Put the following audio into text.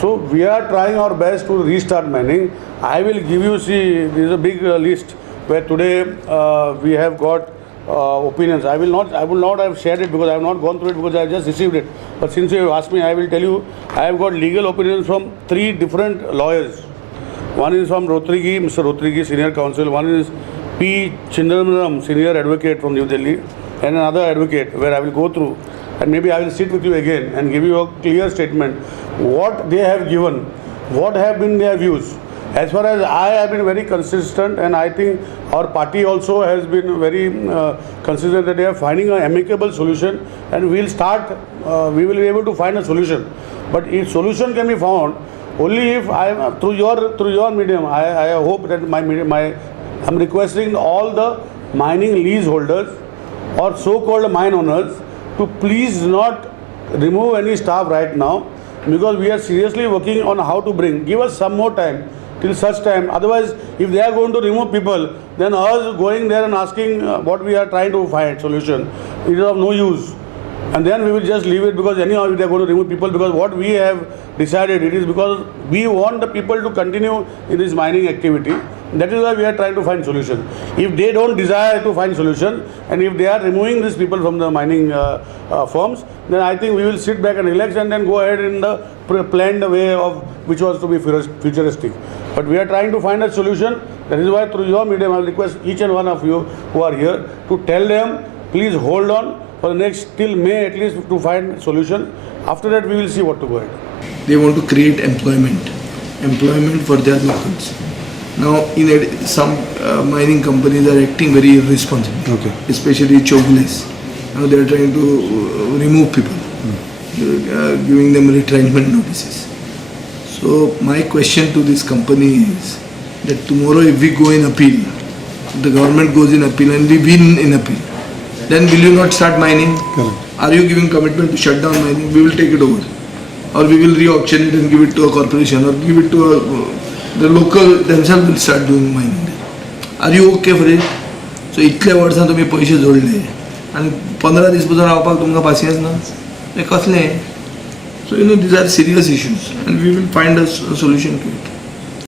So we are trying our best to restart mining. I will give you, see, there is a big list where today we have got opinions. I will not have shared it because I have not gone through it because I have just received it. But since you have asked me, I will tell you, I have got legal opinions from 3 different lawyers. One is from Rotrigi, Mr. Rotrigi, Senior Counsel. One is P. Chindambaram, Senior Advocate from New Delhi. And another advocate where I will go through. And maybe I will sit with you again and give you a clear statement. What they have given, what have been their views. As far as I have been very consistent, and I think our party also has been very consistent that they are finding an amicable solution, and we will be able to find a solution. But if solution can be found only if I am through your medium, I hope that I'm requesting all the mining leaseholders or so-called mine owners to please not remove any staff right now, because we are seriously working on how to give us some more time till such time. Otherwise, if they are going to remove people, then us going there and asking what we are trying to find solution, it is of no use. And then we will just leave it, because anyhow they are going to remove people, because what we have decided, it is because we want the people to continue in this mining activity. That is why we are trying to find solution. If they don't desire to find solution, and if they are removing these people from the mining firms, then I think we will sit back and relax and then go ahead in the planned way of which was to be futuristic. But we are trying to find a solution. That is why through your medium I will request each and one of you who are here to tell them, please hold on for the next till May at least to find solution. After that we will see what to go ahead. They want to create employment for their locals. Now, some mining companies are acting very irresponsibly, especially Chogles. Now they are trying to remove people, giving them retrenchment notices. So my question to this company is that tomorrow if we go in appeal, the government goes in appeal and we win in appeal, then will you not start mining? Correct. Are you giving commitment to shut down mining? We will take it over. Or we will re-auction it and give it to a corporation, or give it to the local themselves will start doing mining there. Are you okay for it? So इतल्या वर्सां तुम्ही पैसे जोडले आणि 15 दीस पसून रावपाक तुमकां पासियन्स ना, हे कसलें? So these are serious issues and we will find a solution to it.